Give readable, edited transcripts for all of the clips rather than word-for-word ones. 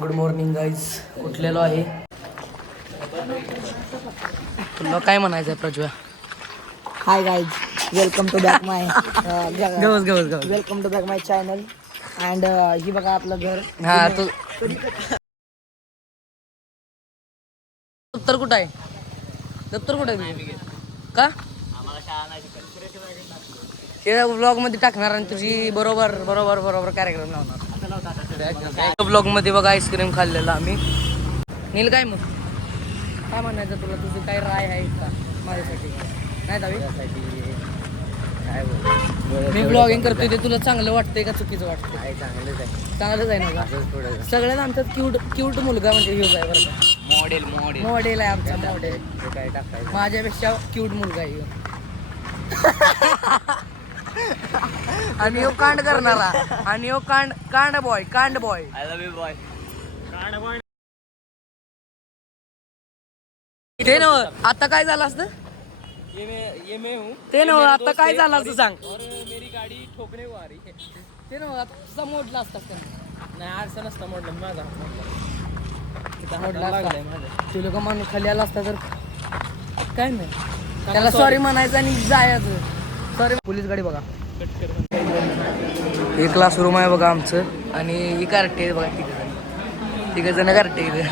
Good morning guys. उठलेलो आहे. तुला काय म्हणायचं आहे Prajwa? Hi guys, welcome to back my गवस welcome to back my channel. And ही बघा आपलं घर. हा तू दप्तर कुठं आहे? दप्तर कुठं आहे? का हे ब्लॉग मध्ये टाकणार आणि तुझी बरोबर बरोबर बरोबर कार्यक्रम लावणार. ब्लॉग मध्ये बघा आईस्क्रीम खाल्लेला आम्ही. नील काय मग काय म्हणायचं तुला? तुझी काय राय आहे का माझ्यासाठी? नाही दावी मी ब्लॉगिंग करतोय ते तुला चांगलं वाटतंय का चुकीचं वाटतंय? चांगलंच आहे ना का? सगळ्यात आमच्यात क्यूट मुलगा म्हणजे ह्योच आहे बरं का. मॉडेल आहे आमचा मॉडेल. माझ्यापेक्षा क्यूट मुलगा आहे ह्यो. आणि ह्यो कांड करणारा. आणि ह्यो कांड boy. I love you boy. ते नव आता काय झालं असतं? ते नव आता काय झालं असतं सांग. मेरी गाडी ठोकणे वारी. ते नव आता मोडला असता. नाही आरसा नसता मोडला माझा. ते लोक मान खाली आला असता तर काय नाही त्याला सॉरी म्हणायचं आणि जायचं. सॉरी. पोलीस गाडी बघा. हे क्लासरूम आहे बघा आमचं. आणि ही कार्टे आहे बघा. तिघ जण कार्टे इथे.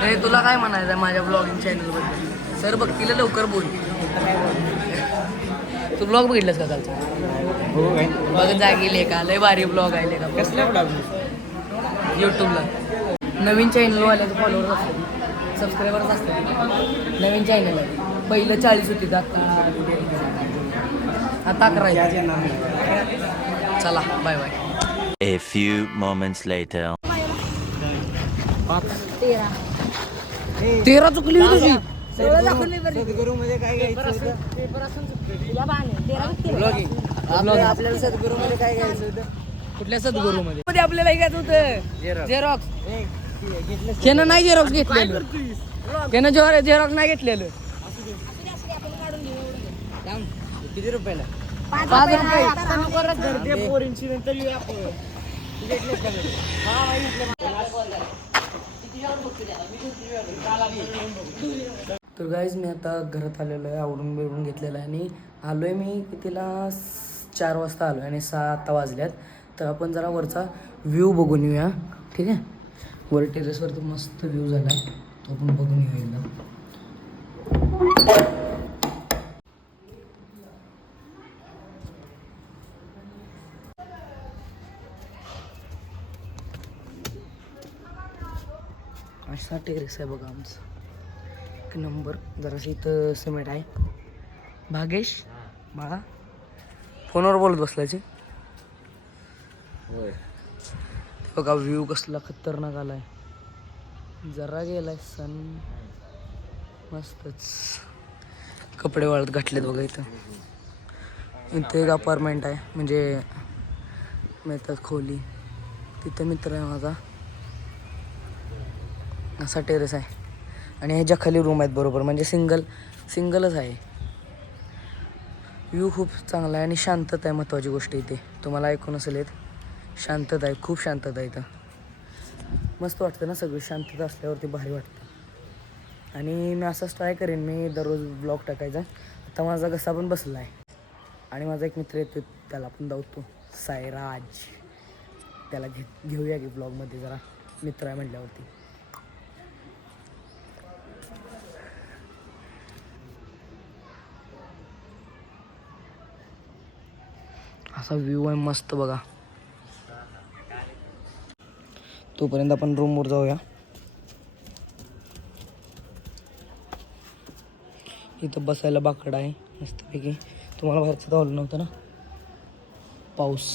हे तुला काय म्हणायचं आहे माझ्या ब्लॉगिंग चॅनल बद्दल? सर बघतील लवकर बोल. तू ब्लॉग बघितलंस का कालचा? बघ जागेल का लय भारी ब्लॉग आहे का? कसला ब्लॉग? यूट्यूबला. नवीन चॅनलवाल्याचं फॉलोअर्स असतात, सबस्क्रायबर्स असतात. नवीन चॅनल आहे. पहिलं 40 होती आता 11. चला bye bye. A few moments later. 13 चुकली तुझी. सद्गुरू मध्ये काय घ्यायचं होतं? आपल्याला सद्गुरू मध्ये काय घ्यायचं होतं? कुठल्या सद्गुरू मध्ये आपल्याला घ्यायचं होतं? झेरॉक्स. त्यानं नाही झेरॉक्स घेतलेलं. त्यानं झेरॉक्स नाही घेतलेलं. किती रुपयाला? 5 रुपये. तर गाईज मी आता घरात आलेलो आहे. आवडून बिवडून घेतलेलं आहे आणि आलो आहे मी कितीला 4 वाजता आलो आहे आणि 6 आता वाजल्यात. तर आपण जरा वरचा व्ह्यू बघून येऊया. ठीक आहे. वर टेरेसवरती मस्त व्ह्यू झाला आहे तो आपण बघून येऊया एकदम. असा टेरेस आहे बघा आमचं. एक नंबर. जरासं इथं सिमेंट आहे. भागेश बाळा फोनवर बोलत बसलायचे. होय. बघा व्ह्यू कसला खतरनाक आलाय. जरा गेलाय सन. मस्तच. कपडे वाळत घातलेत बघा इथं. इथं एक अपार्टमेंट आहे म्हणजे मिळतात खोली. तिथं मित्र आहे माझा. असा टेरेस आहे आणि ह्याच्या खाली रूम आहेत बरोबर म्हणजे सिंगलच आहे. व्ह्यू खूप चांगला आहे आणि शांतता आहे महत्त्वाची गोष्ट इथे. तुम्हाला ऐकून असेल येत. शांतता आहे. खूप शांतता आहे इथं. मस्त वाटतं ना सगळं शांतता असल्यावरती भारी वाटतं. आणि मी असंच ट्राय करेन मी दररोज ब्लॉग टाकायचा. आता माझा घसा पण बसला आहे आणि माझा एक मित्र येतो त्याला पण धावतो सायराज. त्याला घेऊया की ब्लॉगमध्ये जरा मित्र आहे म्हटल्यावरती. असा व्ह्यू आहे मस्त बघा. तोपर्यंत आपण रूमवर जाऊया. इथं बसायला बाकड आहे मस्तपैकी. तुम्हाला बाहेरचं धावलं नव्हतं ना. पाऊस.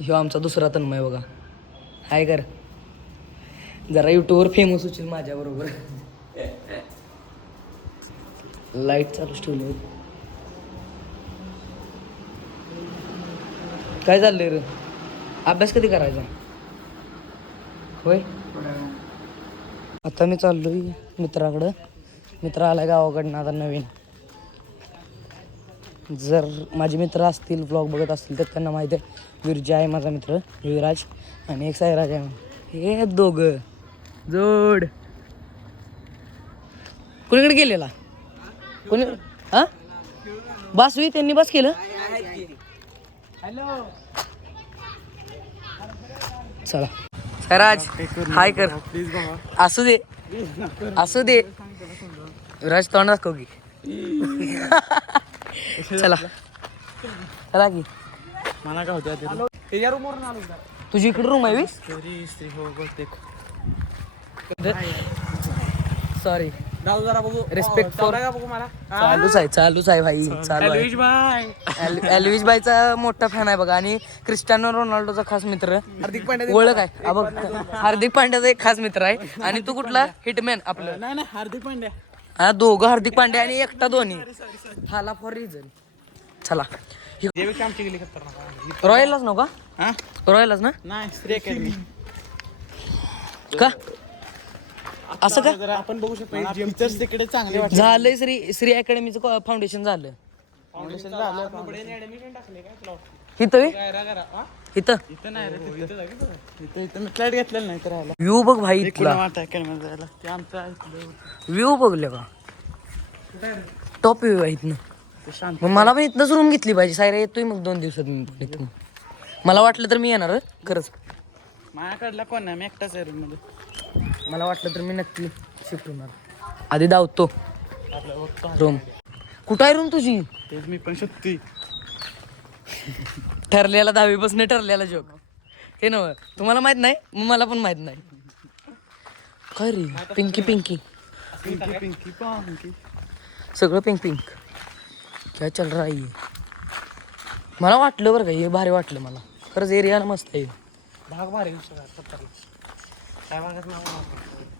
ह्यो आमचा दुसरा तन्मय बघा. हाय कर जरा यूट्यूबवर फेमस होशील माझ्याबरोबर. लाईट चालूच ठेवली. काय चाललंय रे? अभ्यास कधी करायचा? होय आता मी चाललोय मित्राकडं. मित्र आलाय गावाकडनं आता नवीन. जर माझे मित्र असतील ब्लॉग बघत असतील तर त्यांना माहीत आहे विरजा आहे माझा मित्र विराज आणि एक साईराज आहे. हे दोघं जोड कुणीकडे गेलेला कोणी हा बस होई त्यांनी बस केलं. चला साईराज हाय कर. असू दे असू दे विराज तोंड दाखव की. चला चला की. मला काय होतं तुझी इकडे रूम आहे सॉरी जरा बघू रिस्पेक्ट फॉर बघू मला चालूच आहे भाई चालू आहे. एल्विश बाईचा मोठा फॅन आहे बघा आणि क्रिस्टियानो रोनाल्डोचा खास मित्र हार्दिक पांड्या ओळख आहे बघ. हार्दिक पांड्याचा एक खास मित्र आहे आणि तू कुठला हिटमॅन आपलं. नाही हार्दिक पांड्या हा दोघं हार्दिक पांड्या आणि एकटा धोनी हाला फॉर रिझन. चला आमची गेली खतरनाक रॉयललाच नव्हता हा रॉयलच ना नाही श्री अकॅडमी का असं का जरा आपण बघू शकतो टीचर्स तिकडे चांगले वाटत झालंय श्री अकॅडमीचं फाउंडेशन झालं फाउंडेशन झालं ऍडमिशन टाकले काय तुला इथं इथं इथं नाही रे इथं इथं मी फ्लॅट घेतलेलं नाही तर राहायला व्ह्यू बघ भाई इथला वाटत अकॅडमी जायला ते आमचं व्ह्यू बघले का टॉप व्ह्यू आहे इथनं. ते शांत मग मला पण इथनंच रूम घेतली पाहिजे. सायरा येतोय मग 2 दिवसात मी पण इथून. मला वाटलं तर मी येणार हं, खरंच. माझ्याकडला कोण नाही मी एकटाच आहे रूम मध्ये. मला वाटलं तर मी नक्की शिफ्ट होणार. आधी धावतो रूम. कुठं आहे रूम तुझी? तेच मी पण शकते ठरलेला 10वी पासून ठरलेला जोक हे नव तुम्हाला माहित नाही मग मला पण माहित नाही. काय रे पिंकी पिंकी पिंकी पिंकी पिंकी सगळं पिंक पिंक काय चल रहा आहे. मला वाटलं बरं का हे भारी वाटलं मला खरंच. एरियाला मस्त आहे. भाग भारी काय भागात नाव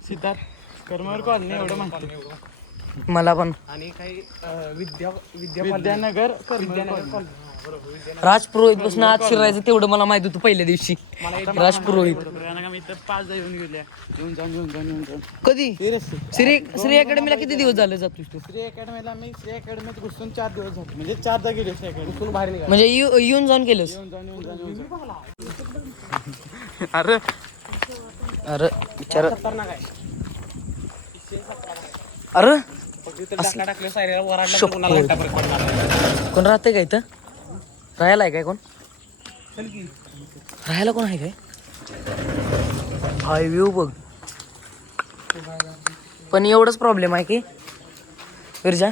सिद्धार्थ करमर कॉलनी एवढं माहिती मला पण. आणि काही विद्यानगर कॉलनी. राजपुरोहित पासून आत शिरायचं तेवढं मला माहित होतं पहिल्या दिवशी. राजपुरोहित मी तर 5 येऊन गेल्या येऊन जाऊन कधी श्री अकॅडमीला किती दिवस झाले जातोस तू? श्री अकॅडमीला मी श्री अकॅडमीत घुसून 4 दिवस झाले म्हणजे 4दा गेले श्री अकॅडमी बाहेर निघाले म्हणजे येऊन जाऊन केलंस? येऊन जाऊन अरे अरे विचार अरे टाकले सायऱ्याला वराडला कोणाला घंटा फरक पडणार. कोण राहते का इथं? राहायला आहे काय कोण? राहायला कोण आहे काय? हाय व्ह्यू बघ. पण एवढंच प्रॉब्लेम आहे की विरजा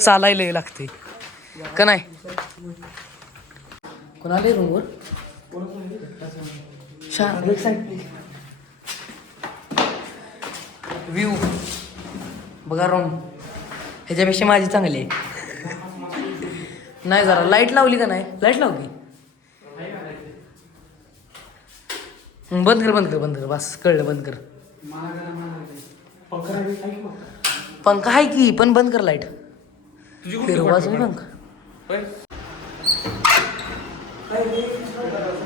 चालायला लागते का नाही? कोणाला रूमवर व्ह्यू बघा रूम ह्याच्यापेक्षा माझी चांगली आहे. नाही जरा लाईट लावली का नाही? लाईट लावली बंद कर बस कळलं बंद कर. पंखा आहे की पण बंद कर लाईट. फिरवाच नाही पंखा.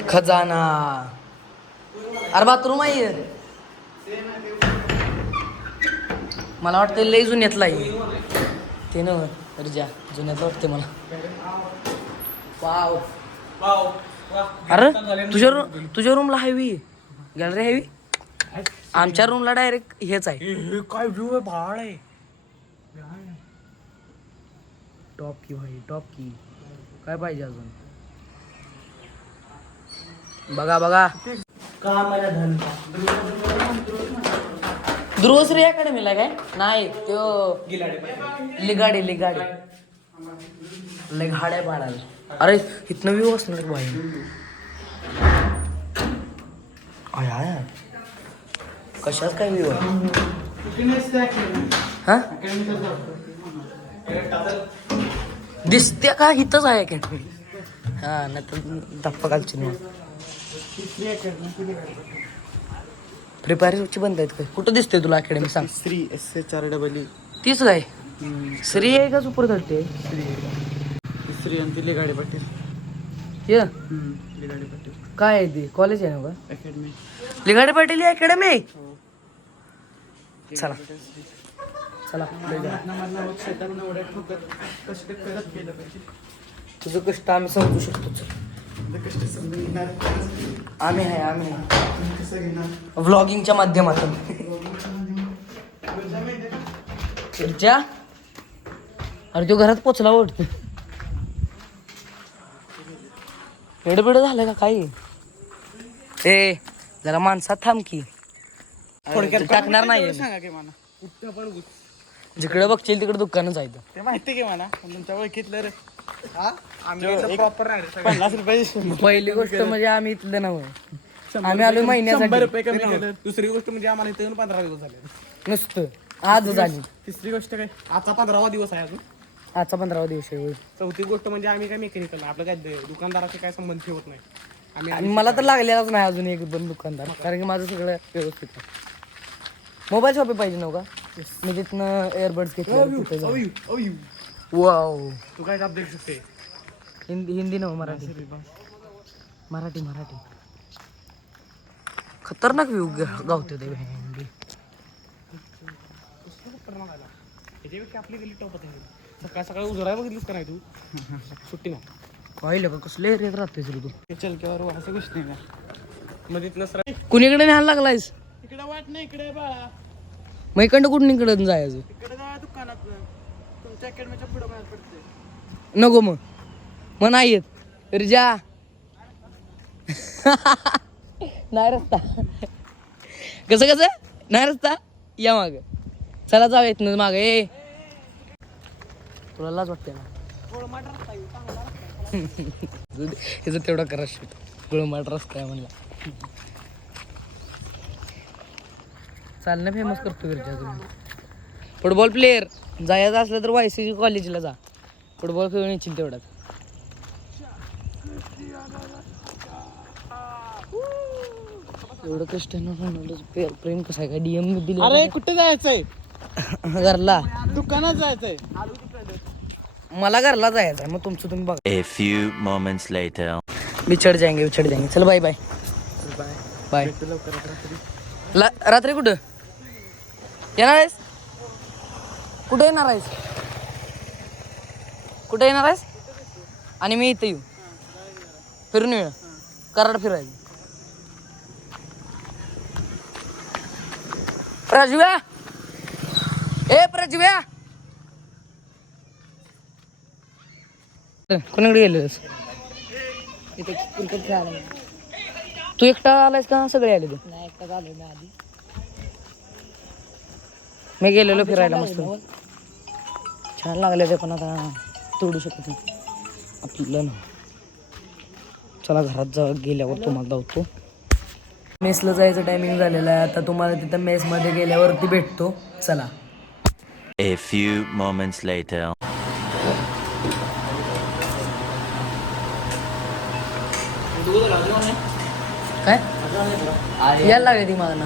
खजाना अरे बाथरूम आहे. मला वाटतं लय जुन्यातला आहे ते ना रजा जुन्यातलं वाटतं मला. वाव अरे तुझ्या रूमला हॅवी गॅलरी हॅवी. आमच्या रूमला डायरेक्ट हेच आहे. काय व्ह्यू आहे भाड आहे. टॉप की भाई टॉप की. काय पाहिजे अजून? बघा ध्रुवश्री अकॅडमीला काय नाही तो लिगाडे लिगाड्या पाडायला. अरे इथनं व्ह्यू असणार भाई. आय कशाच काय व्ह्यू आहे हा? दिसते का? इथंच आहे अकॅडमी. हा नाही तर धप्पा घालची नाही. प्रिपॅरेशनची बंद आहेत काय? कुठं दिसते तुला अकॅडमी सांग? श्री SHREE तीच काय श्री आहे का सुपर 30 श्री आणि दिले गाडी पाटील. ये लिगाडी पाटील काय आहे ते कॉलेज आहे ना का अकॅडमी. लिगाडे पाटील अकॅडमी. चला चला शेतात एवढ्या ठोकत कष्ट करत केलं पाहिजे. तुझं कष्ट आम्ही समजू शकतो. कष्ट समजून घेणार आम्ही आहे कसं घेणार व्लॉगिंगच्या माध्यमातून. तुझ्या अरे तो घरात पोचला वाटतं. एडबिड झालं का काही. ए जरा माणसात थांब की. थोडक्यात टाकणार नाही सांगा की मला कुठं पण जिकडे बघशील तिकडे दुकानच आहे. ते माहिती की मला पण तुमच्या ओळखीतलं रे. पन्नास रुपये पहिली गोष्ट म्हणजे आम्ही इथलं नव्हे. आम्ही आलो महिन्यासाठी. 100 रुपये कमी केलं. दुसरी गोष्ट म्हणजे आम्हाला इथे येऊन 15 दिवस झाले. नुसतं आज झाली. तिसरी गोष्ट काय आजचा 15वा दिवस आहे अजून. आजचा 15वा दिवस आहे होय. चौथी गोष्ट म्हणजे आम्ही काय मेकॅनिकल आपलं काय दुकानदाराचे काय संबंध ठेवत नाही आम्ही. आणि मला तर लागलेलाच नाही अजून एक दोन दुकानदार. कारण की माझं सगळं व्यवस्थित आहे. मोबाईल शॉपी पाहिजे नव्हता मी तिथनं एअरबड्स घेतले. वाव तू काय जाब देऊ शकते. हिंदी नव्ह मराठी. मराठी खतरनाक व्ह्यू गावते ते हिंदी. त्याच्यापेक्षा आपली गेली टॉपत आहे. सकाळ सकाळी उजळाय बघितलीस का नाही तू. सुट्टी ना पाहिलं का कसले एरियात राहतोय रे तू. चलक्यावर असं गोष्ट नाही का मध्ये नसरा कुणीकडे न्यायला लागलायस. इकडे वाट नाही इकडे बाळा. मग इकडं कुठून इकडं जायचं. इकडे जा दुकानात तुमच्या अकॅडमीच्या पुढे बाहेर पडते. नको मग नाही येत रिजा. नाही रस्ता. कसं नाही रस्ता. या माग चला जाऊ येत ना माग. ए तुला लाज वाटते ना. ह्याचं तेवढा करा शूट. गुळमाट रस्ता आहे म्हणला. चालणं फेमस करतो विरजा तुम्ही. फुटबॉल प्लेअर जायचं असलं तर YCG कॉलेजला जा. फुटबॉल खेळून येशील तेवढ्यात. एवढं कष्ट प्रेम कसं आहे का DM दिली. अरे कुठे जायचंय. घरला दुकानात जायचंय. मला घरला जायचं आहे. मग तुमचं तुम्ही बघा. A few moments later. बिछड जाएंगे. चल बाय बाय बाय. रात्री कुठं येणार आहेस. कुठे येणार आहेस. आणि मी इथे येऊ फिरून येऊ. कराड फिरायचं. प्रज्व्या कोणाकडे गेलेस. इथे क्रिकेट खेळायला. तू एकटा आलायस का सगळे आले. नाही एकटाच आलो मी आधी. मी गेलेलो फिरायला मस्त छान लागले ते. पण आता तोडू शकत नाही आपलं ना. चला घरात गेल्यावर तुम्हाला धावतो. मेसला जायचं टायमिंग झालेलं आहे. आता तुम्हाला तिथं मेसमध्ये गेल्यावरती भेटतो. चला. A few moments later. काय यायला लागली ती मला ना.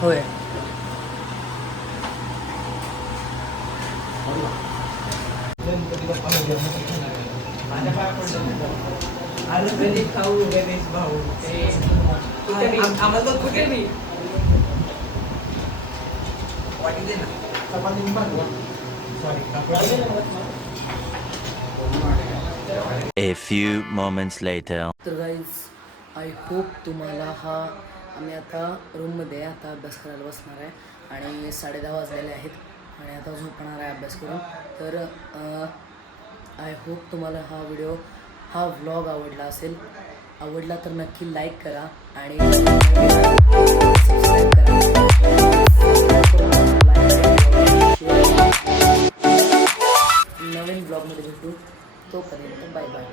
होय A few moments later. तर गाईज आय होप तुम्हाला हा. आम्ही आता रूममध्ये आता अभ्यास करायला बसणार आहे. आणि 10:30 वाजलेले आहेत. आणि आता झोपणार आहे अभ्यास करून. तर आय होप तुम्हाला हा व्लॉग आवडला असेल. आवडला तर नक्की लाईक करा आणि सबस्क्राईब करा. नवीन ब्लॉगमध्ये भेटू. तोपर्यंत बाय बाय.